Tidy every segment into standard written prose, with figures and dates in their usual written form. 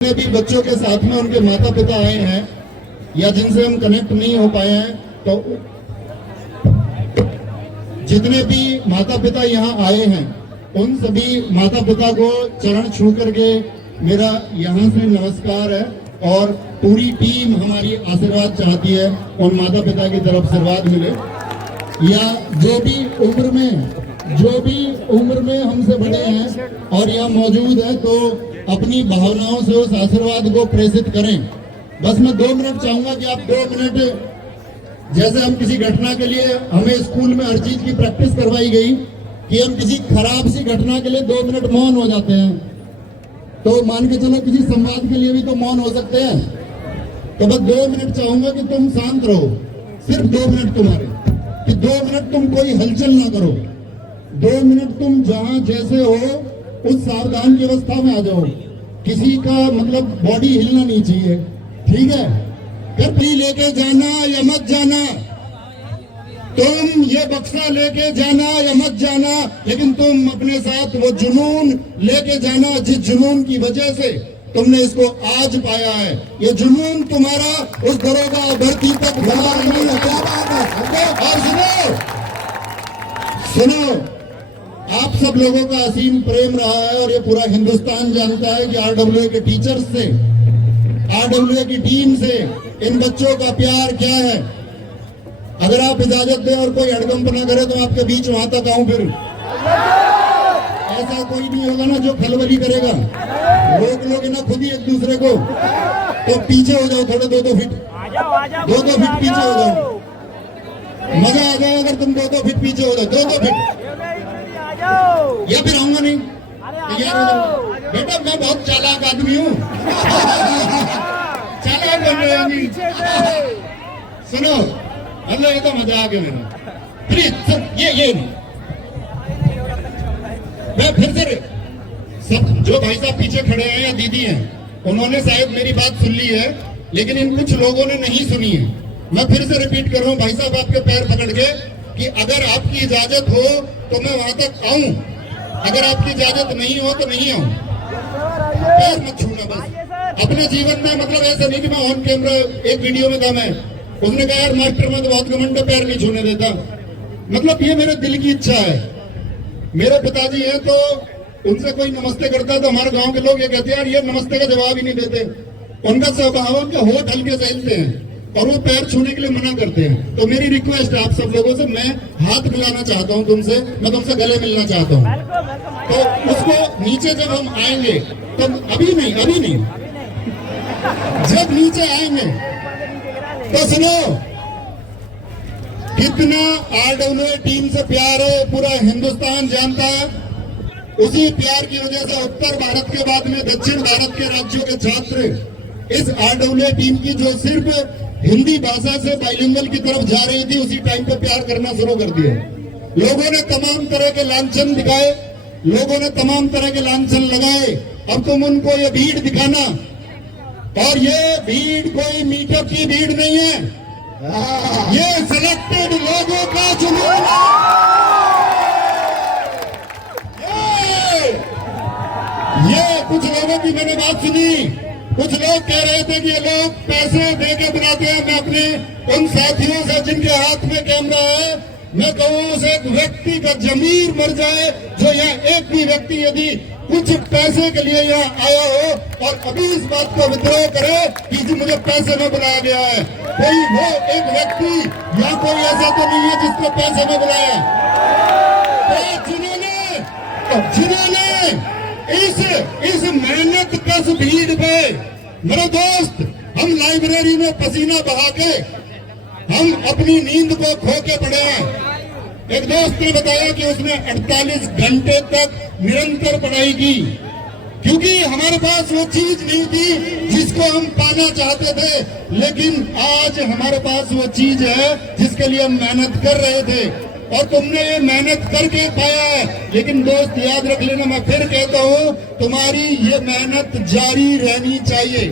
जितने भी बच्चों के साथ में उनके माता पिता आए हैं या जिनसे हम कनेक्ट नहीं हो पाए हैं, तो जितने भी माता पिता यहाँ आए हैं उन सभी माता पिता को चरण छू करके मेरा यहाँ से नमस्कार है। और पूरी टीम हमारी आशीर्वाद चाहती है उन माता पिता की तरफ आशीर्वाद मिले, या जो भी उम्र में हमसे बड़े हैं और यहाँ मौजूद है, तो अपनी भावनाओं से उस आशीर्वाद को प्रेषित करें। बस मैं 2 मिनट चाहूंगा कि आप 2 मिनट, जैसे हम किसी घटना के लिए, हमें स्कूल में हर चीज की प्रैक्टिस करवाई गई कि हम किसी खराब सी घटना के लिए 2 मिनट मौन हो जाते हैं, तो मान के चलो किसी संवाद के लिए भी तो मौन हो सकते हैं। तो बस 2 मिनट चाहूंगा कि तुम शांत रहो, सिर्फ 2 मिनट तुम्हारे, कि 2 मिनट तुम कोई हलचल ना करो, 2 मिनट तुम जहां जैसे हो उस सावधान की अवस्था में आ जाओ। किसी का मतलब बॉडी हिलना नहीं चाहिए, ठीक है? कभी लेके जाना या मत जाना, तुम ये बक्सा लेके जाना या मत जाना, लेकिन तुम अपने साथ वो जुनून लेके जाना जिस जुनून की वजह से तुमने इसको आज पाया है। ये जुनून तुम्हारा उस दरोगा भर्ती तक भला नहीं है। और सुनो, आप सब लोगों का असीम प्रेम रहा है और ये पूरा हिंदुस्तान जानता है कि आरडब्ल्यूए के टीचर्स से, आरडब्ल्यूए की टीम से इन बच्चों का प्यार क्या है। अगर आप इजाजत दें और कोई हड़कंप ना करे तो आपके बीच वहां तक आऊं, फिर ऐसा कोई नहीं होगा ना जो खलबली करेगा। रोक लोगे ना खुद ही एक दूसरे को, तो पीछे हो जाओ थोड़े, 2-2 फीट, 2-2 फीट पीछे हो जाओ। मजा आ जाए अगर तुम 2-2 फीट पीछे हो जाओ, 2-2 फीट, या फिर आऊंगा नहीं। तैयार हो जाओ बेटा, मैं बहुत चालाक आदमी हूँ। चालाक बन रहे आदमी। सुनो, अल्लाह, ये तो मजा आ गया मेरा। प्लीज ये मैं फिर से, सब जो भाई साहब पीछे खड़े हैं या दीदी हैं, उन्होंने शायद मेरी बात सुन ली है, लेकिन इन कुछ लोगों ने नहीं सुनी है। मैं फिर से रिपीट कर रहा हूँ भाई साहब, आपके पैर पकड़ के, कि अगर आपकी इजाजत हो तो मैं वहां तक आऊं, अगर आपकी इजाजत नहीं हो तो नहीं आऊं। पैर मत छूना बस अपने जीवन में। मतलब ऐसा नहीं कि मैं ऑन कैमरा, एक वीडियो में था मैं, उसने कहा यार मास्टर मैं तो बहुत घमंड, पैर नहीं छूने देता। मतलब ये मेरे दिल की इच्छा है। मेरे पिताजी हैं तो उनसे कोई नमस्ते करता तो हमारे गांव के लोग ये कहते हैं यार ये नमस्ते का जवाब ही नहीं देते। उनका स्वभाव, उनके होठ हल्के से हिलते हैं और वो पैर छूने के लिए मना करते हैं। तो मेरी रिक्वेस्ट है आप सब लोगों से, मैं हाथ मिलाना चाहता हूं तुमसे, मैं तुमसे गले मिलना चाहता हूं। तो उसको नीचे जब हम आएंगे, तब अभी नहीं, जब नीचे आएंगे तो सुनो, कितना आरडब्ल्यूए टीम से प्यार है पूरा हिंदुस्तान जानता है। उसी प्यार की वजह से उत्तर भारत के बाद में दक्षिण भारत के राज्यों के छात्र इस आरडब्ल्यूए टीम की, जो सिर्फ हिंदी भाषा से बाइलिंगुअल की तरफ जा रही थी, उसी टाइम पे प्यार करना शुरू कर दिया। लोगों ने तमाम तरह के लांछन दिखाए, लोगों ने तमाम तरह के लांछन लगाए। अब तुम उनको ये भीड़ दिखाना, और ये भीड़ कोई मीटअप की भीड़ नहीं है, ये सिलेक्टेड लोगों का जुनून है। ये कुछ लोगों की मैंने बात सुनी, कुछ लोग कह रहे थे कि ये लोग पैसे दे के बनाते हैं। मैं अपने उन साथियों से जिनके हाथ में कैमरा है, मैं कहूँ उस एक व्यक्ति का जमीर मर जाए जो यहाँ एक भी व्यक्ति यदि कुछ पैसे के लिए यहाँ आया हो और अभी इस बात को विद्रोह करे कि मुझे पैसे में बुलाया गया है। कोई वो एक व्यक्ति या कोई ऐसा तो नहीं है जिसको पैसे में बुलाया। तो जिन्होंने इस मेहनत कश भीड़ पे, मेरे दोस्त, हम लाइब्रेरी में पसीना बहा के हम अपनी नींद को खो के पड़े हैं। एक दोस्त ने बताया कि उसने 48 घंटे तक निरंतर पढ़ाई की, क्योंकि हमारे पास वो चीज नहीं थी जिसको हम पाना चाहते थे, लेकिन आज हमारे पास वो चीज है जिसके लिए हम मेहनत कर रहे थे, और तुमने ये मेहनत करके पाया है। लेकिन दोस्त याद रख लेना, मैं फिर कहता हूँ, तुम्हारी ये मेहनत जारी रहनी चाहिए,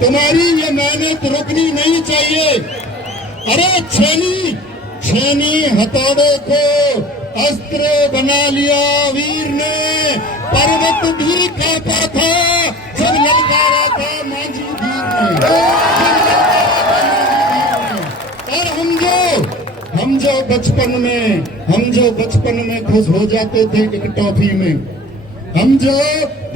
तुम्हारी ये मेहनत रुकनी नहीं चाहिए। अरे छेनी हथौड़े को अस्त्र बना लिया वीर ने, पर्वत भी कांपा था जिन ललकारा था मांझी धीर ने, जिन ललकारा था मांझी धीर ने। और हम जो बचपन में खुश हो जाते थे एक टॉफी में, हम जो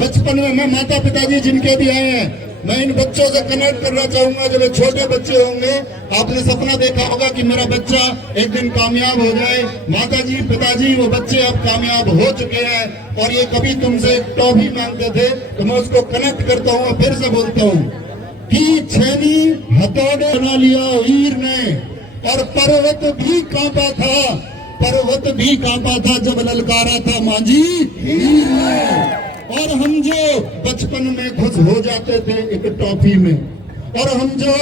बचपन में, मैं माता पिताजी जिनके भी आए हैं, मैं इन बच्चों से कनेक्ट करना चाहूंगा। जब ये छोटे बच्चे होंगे, आपने सपना देखा होगा कि मेरा बच्चा एक दिन कामयाब हो जाए। माता जी पिताजी वो बच्चे अब कामयाब हो चुके हैं और ये कभी तुमसे टॉफी मांगते थे, तो मैं उसको कनेक्ट करता हूँ। फिर से बोलता हूँ कि छेनी हथौड़े बना लिया वीर ने, और पर्वत भी कांपा था जब ललकारा था मांझी हीर ने। और हम जो बचपन में खुश हो जाते थे एक टॉफी में, और हम जो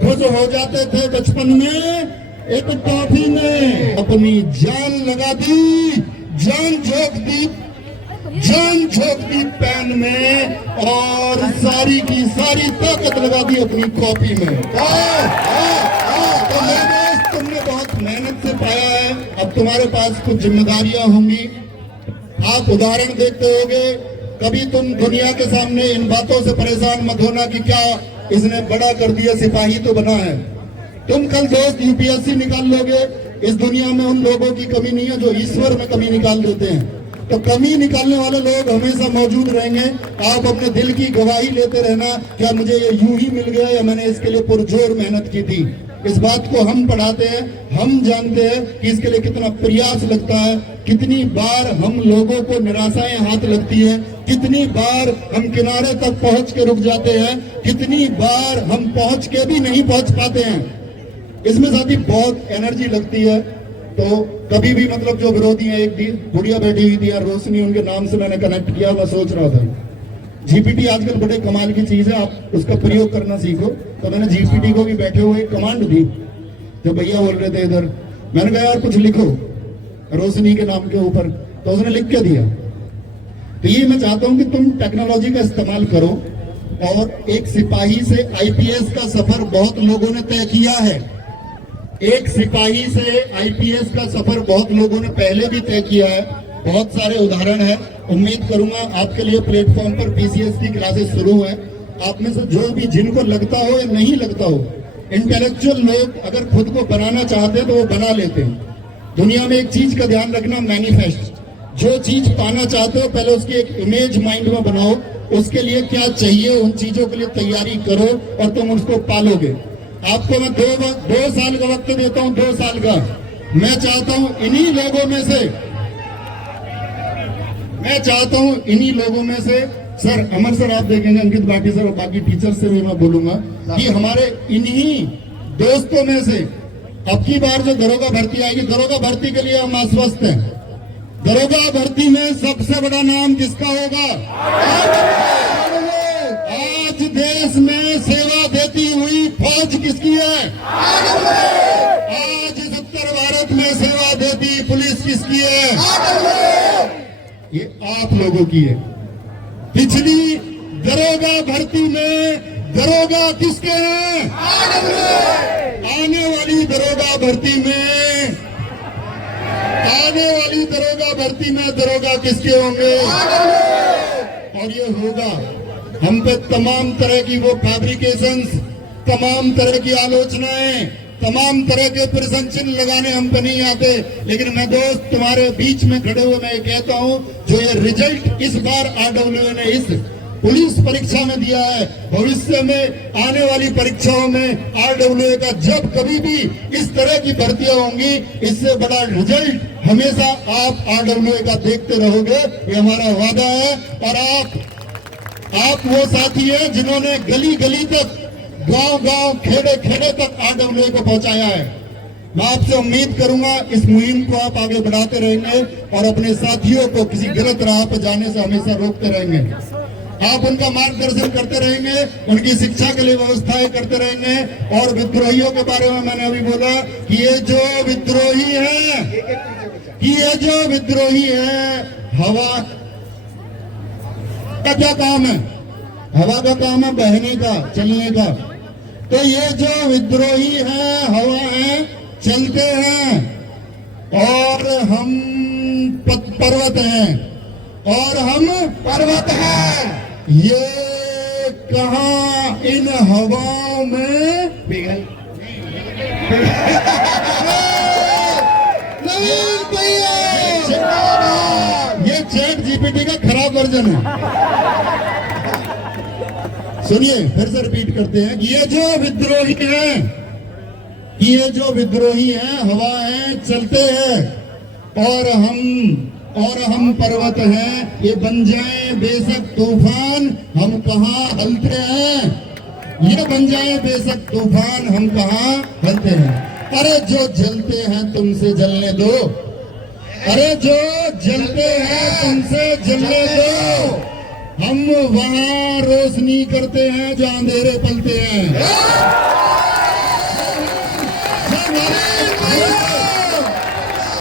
खुश हो जाते थे बचपन में एक टॉफी में, अपनी जान लगा दी, जान झोंक दी पेन में, और सारी की सारी ताकत लगा दी अपनी कॉपी में। तो मेरे दोस्त, तुमने बहुत मेहनत से पाया है, अब तुम्हारे पास कुछ जिम्मेदारियां होंगी। आप उदाहरण देखते होगे, कभी तुम दुनिया के सामने इन बातों से परेशान मत होना कि क्या इसने बड़ा कर दिया, सिपाही तो बना है। तुम कल दोस्त यूपीएससी निकाल लोगे। इस दुनिया में उन लोगों की कमी नहीं है जो ईश्वर में कमी निकाल देते हैं। तो कमी निकालने वाले लोग हमेशा मौजूद रहेंगे। आप अपने दिल की गवाही लेते रहना, क्या मुझे ये यूं ही मिल गया या मैंने इसके लिए पुरजोर मेहनत की थी। इस बात को हम पढ़ाते हैं, हम जानते हैं कि इसके लिए कितना प्रयास लगता है, कितनी बार हम लोगों को निराशाएं हाथ लगती है, कितनी बार हम किनारे तक पहुंच के रुक जाते हैं, कितनी बार हम पहुंच के भी नहीं पहुंच पाते हैं। इसमें साथी बहुत एनर्जी लगती है। तो कभी भी मतलब जो विरोधी है, एक गुड़िया बैठी हुई थी यार, रोशनी, उनके नाम से मैंने कनेक्ट किया। मैं सोच रहा था जीपीटी आजकल बड़े कमाल की चीज है, आप उसका प्रयोग करना सीखो। तो मैंने जीपीटी को भी बैठे हुए कमांड दी, जब भैया बोल रहे थे इधर, मैंने कहा यार कुछ लिखो रोशनी के नाम के ऊपर, तो उसने लिख के दिया। तो ये मैं चाहता हूं कि तुम टेक्नोलॉजी का इस्तेमाल करो। और एक सिपाही से आईपीएस का सफर बहुत लोगों ने तय किया है। एक सिपाही से आईपीएस का सफर बहुत लोगों ने पहले भी तय किया है। बहुत सारे उदाहरण है। उम्मीद करूंगा आपके लिए प्लेटफॉर्म पर पीसीएस की क्लासेस शुरू है। आप में से जो भी जिनको लगता हो या नहीं लगता हो, इंटेलेक्चुअल लोग अगर खुद को बनाना चाहते हैं तो वो बना लेते हैं। दुनिया में एक चीज का ध्यान रखना, मैनिफेस्ट। जो चीज पाना चाहते हो पहले उसकी एक इमेज माइंड में बनाओ, उसके लिए क्या चाहिए उन चीजों के लिए तैयारी करो और तुम उसको पालोगे। आपको मैं दो साल का वक्त देता हूं, 2 साल का। मैं चाहता हूं इन्हीं लोगों में से सर, अमर सर आप देखेंगे, अंकित भाटी सर और बाकी टीचर से भी मैं बोलूंगा कि हमारे इन्हीं दोस्तों में से अब की बार जो दरोगा भर्ती आएगी, दरोगा भर्ती के लिए हम आश्वस्त हैं। दरोगा भर्ती में सबसे बड़ा नाम किसका होगा? आज देश में सेवा देती हुई फौज किसकी है? आज इस उत्तर भारत में सेवा देती पुलिस किसकी है? ये आप लोगों की है। पिछली दरोगा भर्ती में दरोगा किसके हैं? आने वाली दरोगा भर्ती में दरोगा किसके होंगे? और ये होगा। हम पे तमाम तरह की वो फैब्रिकेशंस, तमाम तरह की आलोचनाएं, तमाम तरह के प्रश्न चिन्ह लगाने हम पे नहीं आते। लेकिन मैं दोस्त तुम्हारे बीच में खड़े हुए मैं कहता हूं, जो ये रिजल्ट इस बार आरडब्ल्यूए ने इस पुलिस परीक्षा में दिया है, भविष्य में आने वाली परीक्षाओं में आरडब्ल्यूए का जब कभी भी इस तरह की भर्तियां होंगी, इससे बड़ा रिजल्ट हमेशा आप आरडब्ल्यूए का देखते रहोगे। ये हमारा वादा है। और आप वो साथी हैं जिन्होंने गली गली तक, गांव-गांव, खेड़े-खेड़े तक आरडब्ल्यूए को पहुंचाया है। मैं आपसे उम्मीद करूंगा इस मुहिम को आप आगे बढ़ाते रहेंगे और अपने साथियों को किसी गलत राह पर जाने से हमेशा रोकते रहेंगे। आप उनका मार्गदर्शन करते रहेंगे, उनकी शिक्षा के लिए व्यवस्थाएं करते रहेंगे। और विद्रोहियों के बारे में मैंने अभी बोला कि ये जो विद्रोही है, हवा का क्या काम है? हवा का काम है बहने का, चलने का। तो ये जो विद्रोही है, हवा है, चलते हैं, और हम पर्वत हैं, ये कहाँ इन हवाओं में पिघल ये चैट जीपीटी का खराब वर्जन है। सुनिए, फिर से रिपीट करते हैं कि ये जो विद्रोही हैं, हवाएं चलते हैं और हम पर्वत हैं, ये बन जाए बेशक तूफान, हम कहाँ हलते हैं। ये बन जाए बेशक तूफान, हम कहाँ हलते हैं। अरे जो जलते हैं तुमसे जलने दो, अरे जो जलते हैं तुमसे जलने दो, हम वहां रोशनी करते हैं जो अंधेरे पलते हैं।